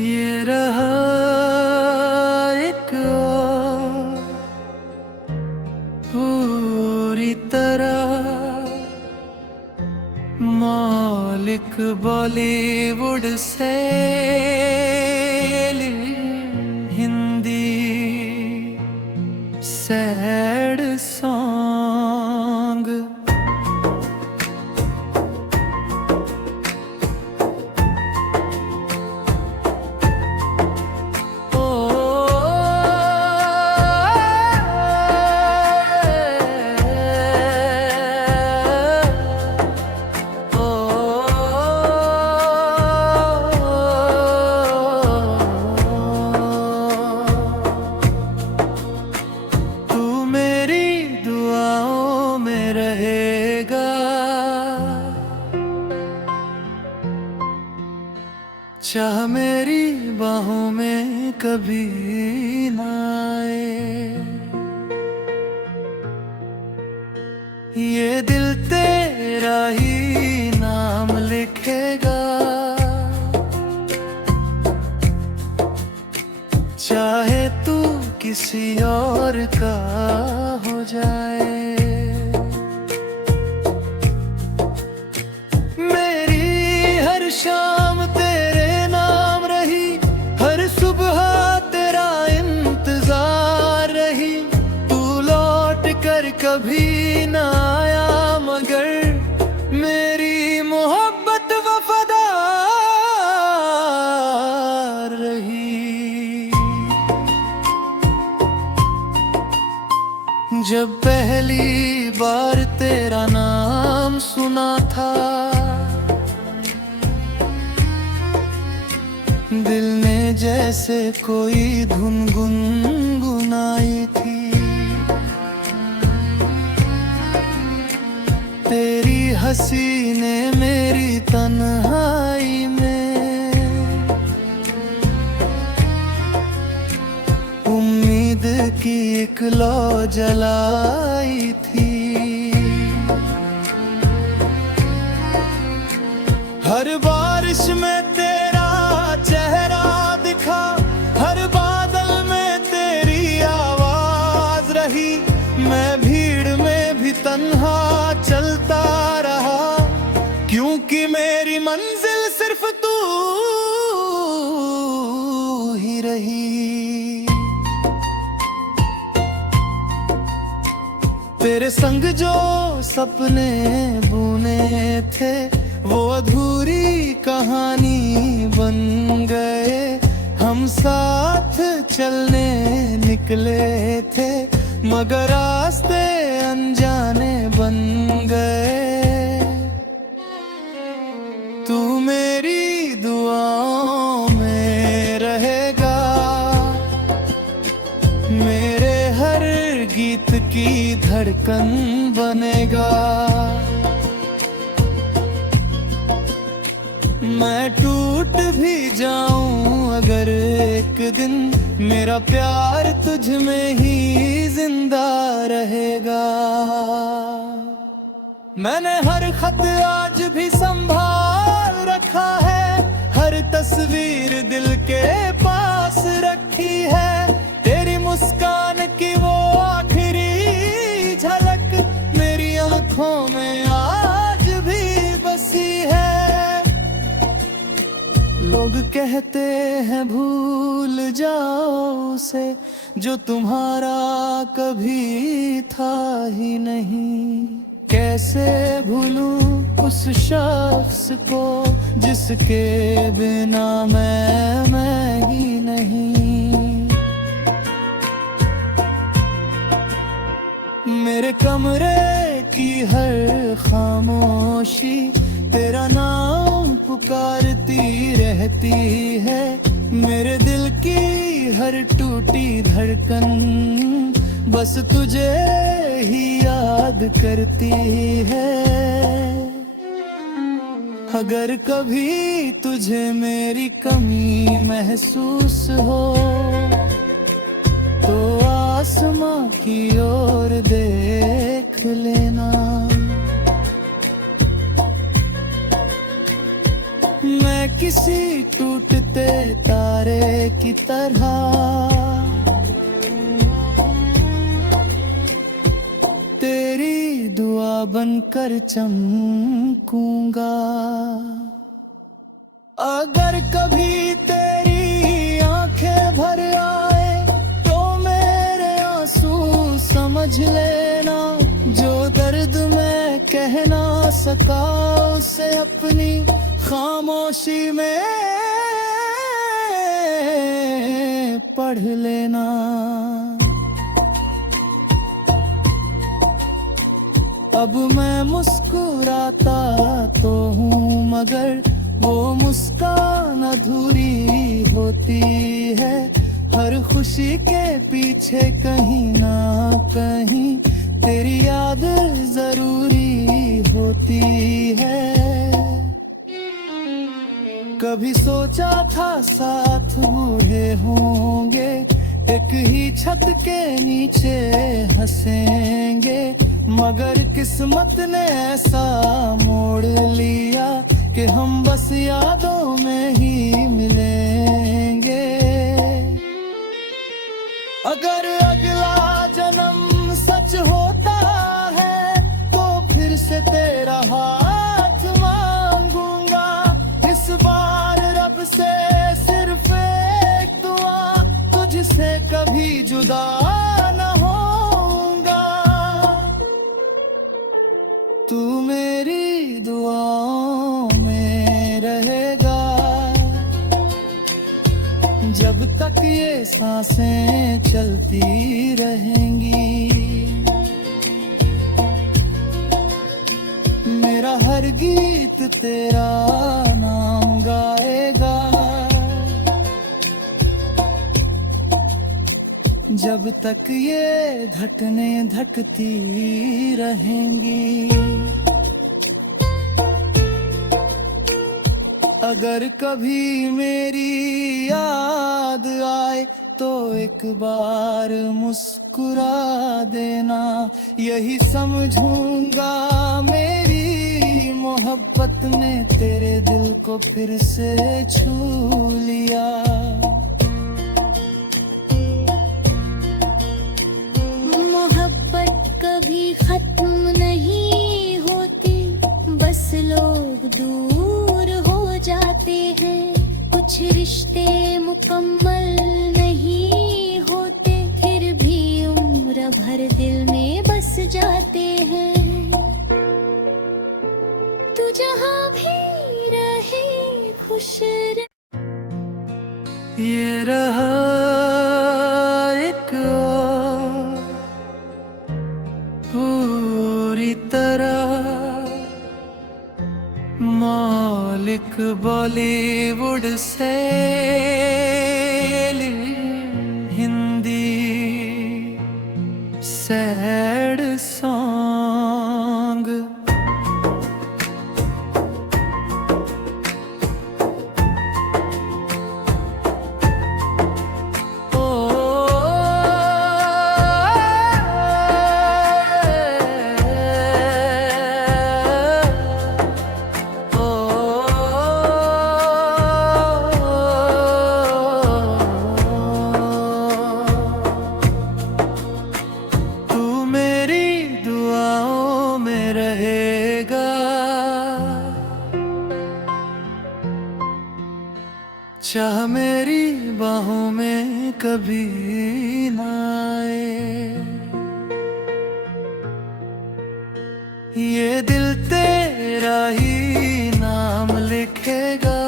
ये रहा एक और पूरी तरह मौलिक बॉलीवुड से हिंदी सैड सॉन्ग। चाह मेरी बाहों में कभी ना आए, ये दिल तेरा ही नाम लिखेगा। चाहे तू किसी और का हो जाए, मेरी हर शाम तेरे नाम रही, हर सुबह तेरा इंतजार रही। तू लौट कर कभी ना आया, मगर मेरी मोहब्बत वफादार रही। जब पहली बार तेरा नाम सुना था, दिल ने जैसे कोई धुन गुनगुनाई थी। तेरी हंसी ने मेरी तन्हाई में उम्मीद की एक लौ जलाई थी। हर बारिश में तेरा चेहरा दिखा, हर बादल में तेरी आवाज रही। मैं भीड़ में भी तन्हा चलता रहा, क्योंकि मेरी मंजिल सिर्फ तू ही रही। तेरे संग जो सपने बुने थे, वो अधूरी कहानी बन गए। हम साथ चलने निकले थे, मगर रास्ते अनजाने बन गए। तू मेरी दुआओं में रहेगा, मेरे हर गीत की धड़कन बनेगा। मैं टूट भी जाऊं अगर एक दिन, मेरा प्यार तुझ में ही जिंदा रहेगा। मैंने हर खत आज भी संभाल रखा है, हर तस्वीर दिल के पास रखी है। तेरी मुस्कान की वो आखिरी झलक मेरी आंखों में आज भी बसी है। लोग कहते हैं भूल जाओ उसे, जो तुम्हारा कभी था ही नहीं। कैसे भूलूं उस शख्स को जिसके बिना मैं ही नहीं। मेरे कमरे की हर खामोशी तेरा नाम पुकारती रहती है। मेरे दिल की हर टूटी धड़कन बस तुझे ही याद करती है। अगर कभी तुझे मेरी कमी महसूस हो, तो आसमां की ओर देख लेना। मैं किसी टूटते तारे की तरह तेरी दुआ बनकर चमकूंगा। अगर कभी तेरी आंखें भर आए तो मेरे आंसू समझ लेना। जो दर्द मैं कह ना सका उसे अपनी खामोशी में पढ़ लेना। अब मैं मुस्कुराता तो हूँ मगर वो मुस्कान अधूरी होती है। हर खुशी के पीछे कहीं ना कहीं तेरी याद जरूरी होती है। कभी सोचा था साथ बूढ़े होंगे, एक ही छत के नीचे हंसेंगे, मगर किस्मत ने ऐसा मोड़ लिया कि हम बस यादों में ही मिलेंगे। अगर अगला जन्म सच होता है तो फिर से तेरा हाथ मांगूंगा। इस बार रब से सिर्फ एक दुआ, तुझसे कभी जुदा न होऊंगा। तू मेरी दुआओं में रहेगा जब तक ये सांसें चलती रहेंगी। मेरा हर गीत तेरा नाम गाएगा जब तक ये धड़कनें धड़कती रहेंगी। अगर कभी मेरी याद आए तो एक बार मुस्कुरा देना। यही समझूंगा मेरी मोहब्बत ने तेरे दिल को फिर से छू लिया। मोहब्बत कभी खत्म नहीं होती, बस लोग दूर हो जाते हैं। कुछ रिश्ते मुकम्मल नहीं होते, फिर भी उम्र भर दिल में बस जाते हैं। तू जहाँ भी रहे खुश रहे। ये रहा एक पूरी तरह मौलिक बॉलीवुड से हिंदी सैड सॉन्ग। चाह मेरी बाहों में कभी ना आए, ये दिल तेरा ही नाम लिखेगा।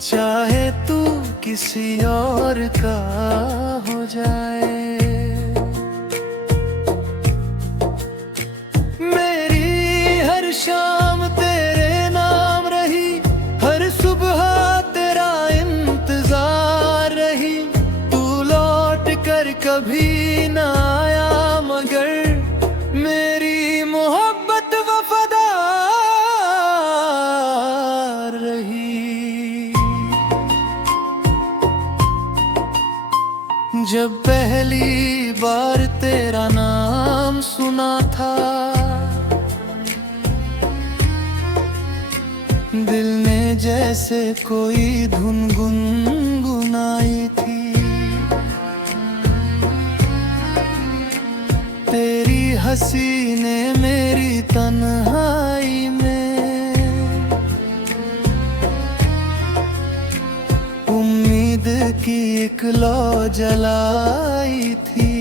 चाहे तू किसी और का हो जाए। शाम तेरे नाम रही, हर सुबह तेरा इंतजार रही। तू लौट कर कभी ना आया मगर मेरी मोहब्बत वफादार रही। जब पहली बार तेरा नाम सुना था दिल ने जैसे कोई धुन गुनगुनाई थी। तेरी हंसी ने मेरी तन्हाई में उम्मीद की एक लौ जलाई थी।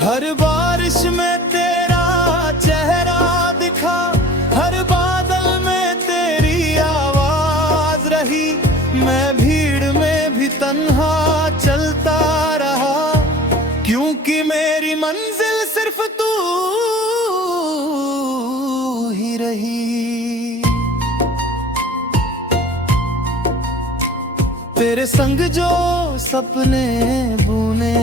हर बारिश में तेरा चेहरा दिखा, हर बादल में तेरी आवाज रही। मैं भीड़ में भी तन्हा चलता रहा, क्योंकि मेरी मंजिल सिर्फ तू ही रही। तेरे संग जो सपने बुने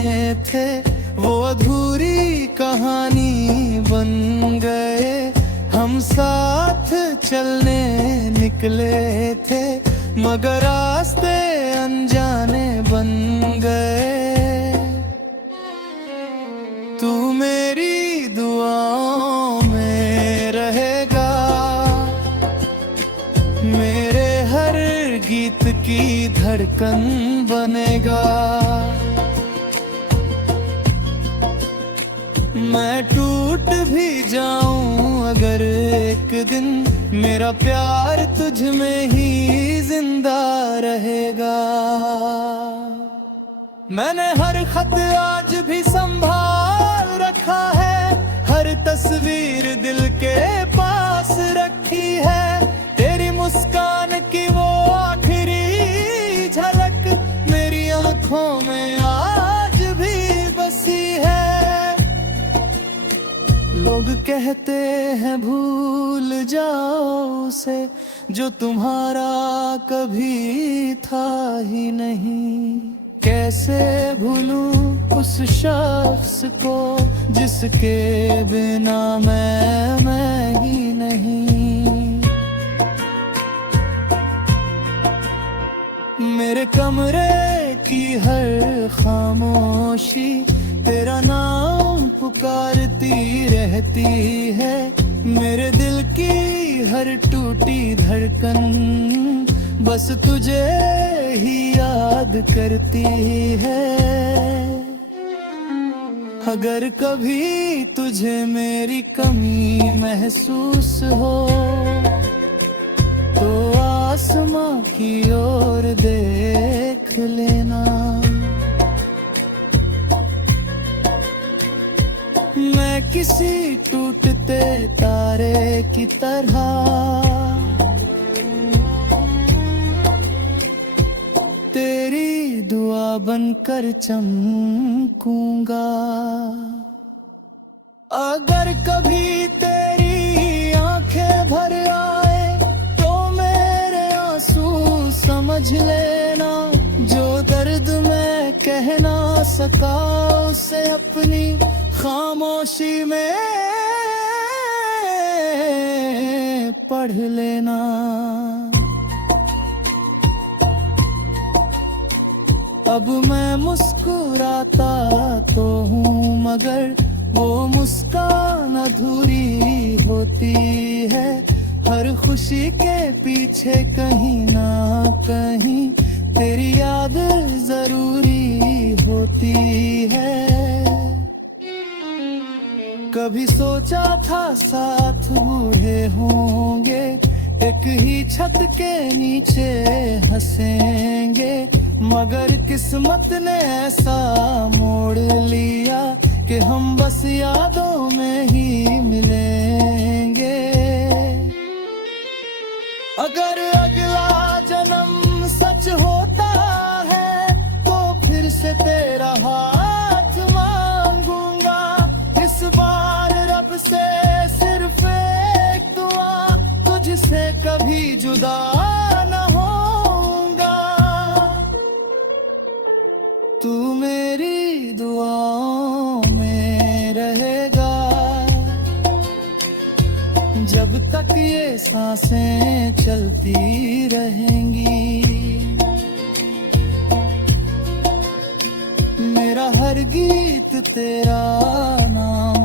थे वो अधूरी कहानी बन गए। हम साथ चलने निकले थे मगर रास्ते अनजाने बन गए। तू मेरी दुआओं में रहेगा, मेरे हर गीत की धड़कन बनेगा। मैं टूट भी जाऊं अगर एक दिन, मेरा प्यार तुझ में ही जिंदा रहेगा। मैंने हर खत आज भी संभाल रखा है, हर तस्वीर दिल के पास रखी है। तेरी मुस्कान की वो आखिरी झलक मेरी आंखों में आज भी बसी है। लोग कहते हैं भूल जाओ उसे जो तुम्हारा कभी था ही नहीं। कैसे भूलूं उस शख्स को जिसके बिना मैं ही नहीं। मेरे कमरे की हर खामोशी तेरा नाम पुकारती रहती है। मेरे दिल की हर टूटी धड़कन बस तुझे ही याद करती है। अगर कभी तुझे मेरी कमी महसूस हो तो आसमां की ओर देख लेना। मैं किसी टूटते तारे की तरह तेरी दुआ बनकर चमकूंगा। अगर कभी तेरी आंखें भर आए तो मेरे आंसू समझ लेना। जो दर्द मैं कह ना सका उसे अपनी खामोशी में पढ़ लेना। अब मैं मुस्कुराता तो हूँ मगर वो मुस्कान अधूरी होती है। हर खुशी के पीछे कहीं ना कहीं तेरी याद जरूरी होती है। कभी सोचा था साथ बूढ़े होंगे, एक ही छत के नीचे हंसेंगे। मगर किस्मत ने ऐसा मोड़ लिया कि हम बस यादों में ही मिलेंगे। अगर अगला जन्म सच होता है तो फिर से तेरा हाथ मांगूंगा। इस बार रब से सिर्फ एक दुआ, तुझसे कभी जुदा न होऊंगा। तू मेरी दुआओं में रहेगा जब तक ये सांसें चलती रहेंगी। मेरा हर गीत तेरा नाम